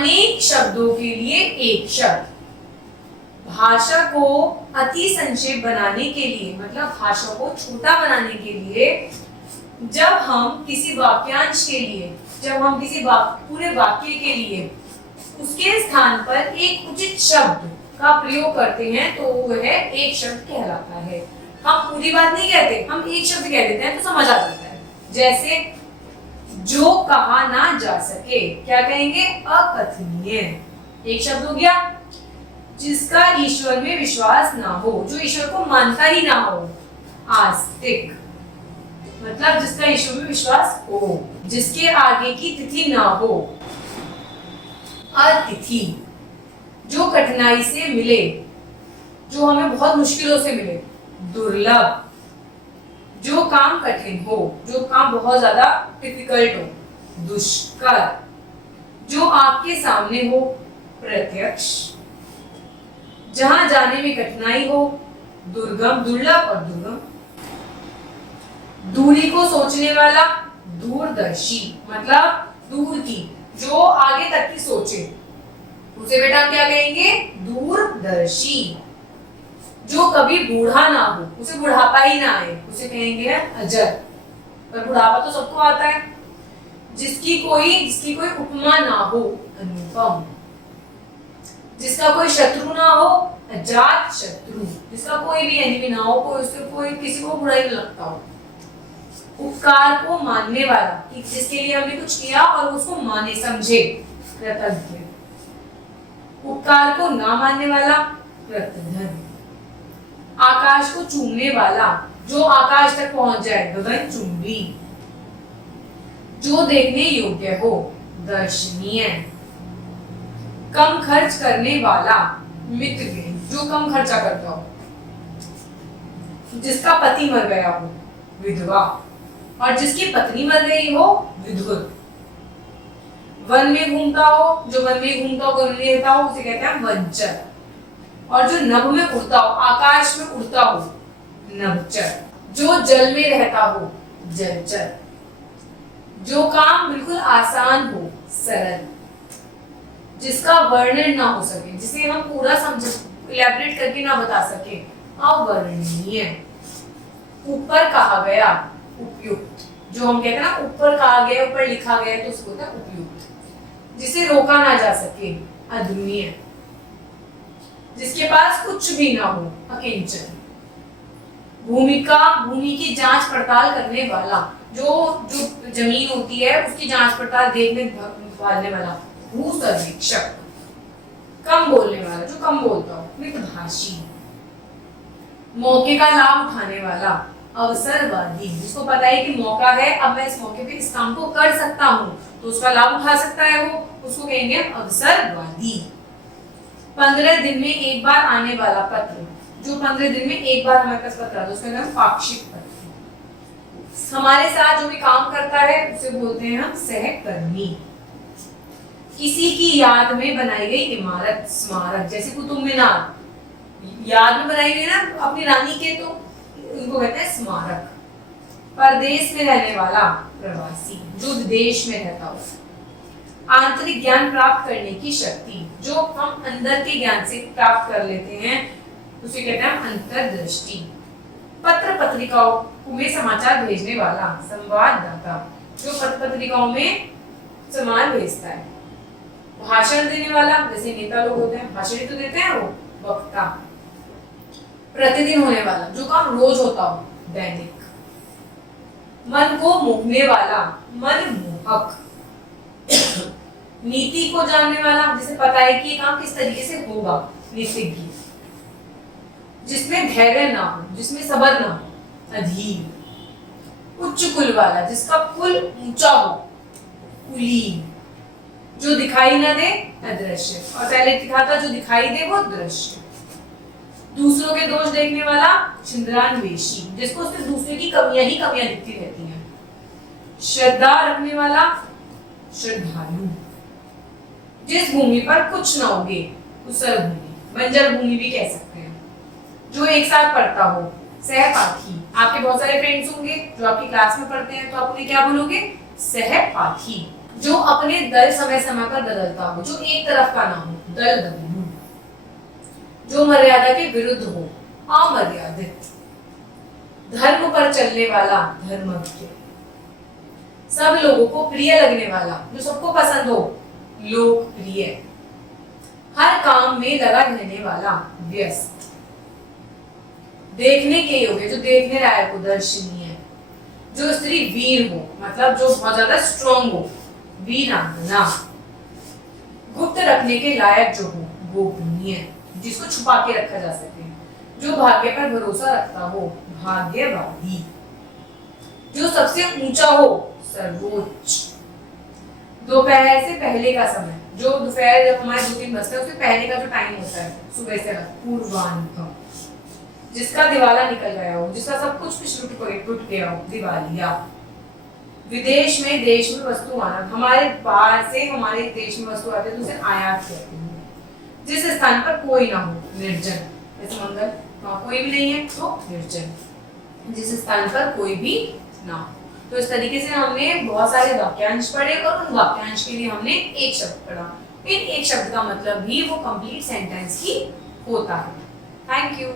अनेक शब्दों के लिए एक शब्द। भाषा को अति संक्षेप बनाने के लिए, मतलब भाषा को छोटा बनाने के लिए, जब हम किसी वाक्यांश के लिए, जब हम किसी पूरे वाक्य के लिए उसके स्थान पर एक उचित शब्द का प्रयोग करते हैं तो वह एक शब्द कहलाता है। हम पूरी बात नहीं कहते, हम एक शब्द कह देते हैं तो समझ आ जाता है। जैसे जो कहा ना जा सके, क्या कहेंगे? अकथनीय। एक शब्द हो गया। जिसका ईश्वर में विश्वास ना हो, जो ईश्वर को मानता ही ना हो, आस्तिक। मतलब जिसका ईश्वर में विश्वास हो, जिसके आगे की तिथि ना हो, अतिथि। जो कठिनाई से मिले, जो हमें बहुत मुश्किलों से मिले, दुर्लभ। जो काम कठिन हो, जो काम बहुत ज्यादा डिफिकल्ट हो, दुष्कर। जो आपके सामने हो, प्रत्यक्ष। जहां जाने में कठिनाई हो, दुर्गम। दुर्लभ और दुर्गम। दूरी को सोचने वाला, दूरदर्शी। मतलब दूर की, जो आगे तक की सोचे, उसे बेटा क्या कहेंगे? दूरदर्शी। जो कभी बूढ़ा ना हो, उसे बुढ़ापा ही ना आए, उसे कहेंगे अजर। पर बुढ़ापा तो सबको आता है। जिसकी कोई उपमा ना हो, अनुपम। जिसका कोई शत्रु ना हो, अजात शत्रु। जिसका कोई भी एनिमी ना हो, कोई किसी को बुरा ही नहीं लगता हो। उपकार को मानने वाला, कि जिसके लिए हमने कुछ किया और उसको माने समझे, कृतज्ञ। उपकार को ना मानने वाला, कृतघ्न। आकाश को चूमने वाला, जो आकाश तक पहुंच जाए, गगनचुंबी। जो देखने योग्य हो, दर्शनीय। कम खर्च करने वाला, मितव्ययी। जो कम खर्चा करता हो। जिसका पति मर गया हो, विधवा। और जिसकी पत्नी मर गई हो, विधुर। वन में घूमता हो, जो वन में घूमता हो, वन में रहता हो, उसे कहते हैं वनचर। और जो नभ में उड़ता हो, आकाश में उड़ता हो, नभचर। जो जल में रहता हो, जलचर। जो काम बिल्कुल आसान हो, सरल। जिसका वर्णन ना हो सके, जिसे हम पूरा इलैबोरेट करके ना बता सके, अवर्णनीय। ऊपर कहा गया, उपयुक्त। जो हम कहते हैं ना, ऊपर कहा गया, ऊपर लिखा गया, तो उसको कहते हैं उपयुक्त। जिसे रोका ना जा सके, अद्रुमीय। जिसके पास कुछ भी ना हो, अकिंचन। भूमि की जांच पड़ताल करने वाला, जो जमीन होती है उसकी जांच पड़ताल देखने वाले वाला, भू सर्वेक्षक। कम बोलने वाला, जो कम बोलता हो, मितभाषी। मौके का लाभ उठाने वाला, अवसरवादी। जिसको पता है कि मौका है, अब मैं इस मौके पे इस काम को कर सकता हूँ, तो उसका लाभ उठा सकता है वो, उसको कहेंगे अवसरवादी। 15 दिन में एक बार आने वाला पत्र, जो 15 दिन में एक बार हमारे पास पत्र आता है, उसका नाम पाक्षिक पत्र। हमारे साथ जो भी काम करता है उसे बोलते हैं हम सहकर्मी। किसी की याद में बनाई गई इमारत, स्मारक। जैसे कुतुब मीनार याद में बनाई गई ना अपनी रानी के, तो उनको कहते हैं स्मारक। परदेश में रहने वाला, प्रवासी। जो विदेश में रहता हो। आंतरिक ज्ञान प्राप्त करने की शक्ति, जो हम अंदर के ज्ञान से प्राप्त कर लेते हैं, उसे कहते हैं अंतर्दृष्टि। पत्र पत्रिकाओं में समाचार भेजने वाला, संवाददाता। जो पत्र पत्रिकाओं में सामान भेजता है। भाषण देने वाला, जैसे नेता लोग होते हैं, भाषण तो देते हैं वो, वक्ता। प्रतिदिन होने वाला, जो काम रोज होता हो, दैनिक। मन को मोहने वाला, मनमोहक। नीति को जानने वाला, जिसे पता है कि ये काम किस तरीके से होगा, नीतिज्ञ। जिसमें धैर्य ना हो, जिसमें सब्र ना हो, अधीर। उच्च कुल वाला, जिसका कुल ऊंचा हो, कुलीन। जो दिखाई ना दे, अदृश्य। और पहले लिखा था जो दिखाई दे वो दृश्य। दूसरों के दोष देखने वाला, छिंद्रान्वेषी। जिसको सिर्फ दूसरे की कमियां ही कमियां दिखती रहती हैं। श्रद्धा रखने वाला, श्रद्धालु। जिस भूमि पर कुछ ना उगे, उसर भूमि, बंजर भूमि भी कह सकते हैं। जो एक साथ पढ़ता हो, सहपाठी। आपके बहुत सारे फ्रेंड्स होंगे जो आपकी क्लास में पढ़ते हैं, तो आप उन्हें क्या बोलोगे? सहपाठी। जो अपने दल समय समय पर बदलता हो, जो एक तरफ का ना हो, दल बदलू। जो मर्यादा के विरुद्ध हो, अमर्यादित। धर्म पर चलने वाला, धर्मज्ञ। सब लोगों को प्रिय लगने वाला, जो सबको पसंद हो, लोकप्रिय। हर काम में लगा रहने वाला, व्यस्त। देखने के योग्य, जो देखने लायक हो, दर्शनीय। जो स्त्री वीर हो, मतलब जो बहुत ज्यादा स्ट्रॉन्ग हो, वीरांगना। गुप्त रखने के लायक जो हो, गोपनीय, जिसको छुपा के रखा जा सके। जो भाग्य पर भरोसा रखता हो, भाग्यवादी। जो सबसे ऊंचा हो, सर्वोच्च। दोपहर से पहले का समय, जो दोपहर जब हमारे 2-3 बजते हैं उससे पहले का जो टाइम होता है, सुबह से रात, पूर्वान्ह। जिसका दिवाला निकल गया हो, जिसका सब कुछ टूट गया हो, दिवालिया। विदेश में देश में वस्तु आना, हमारे बाहर से हमारे देश में वस्तु आती है तो उसे आयात कहते हैं। जिस स्थान पर कोई ना हो, निर्जन। जैसे मंगल, वहां कोई भी नहीं है तो निर्जन। जिस स्थान पर कोई भी ना हो। तो इस तरीके से हमने बहुत सारे वाक्यांश पढ़े और उन वाक्यांश के लिए हमने एक शब्द पढ़ा। इन एक शब्द का मतलब भी वो कंप्लीट सेंटेंस ही होता है। Thank you.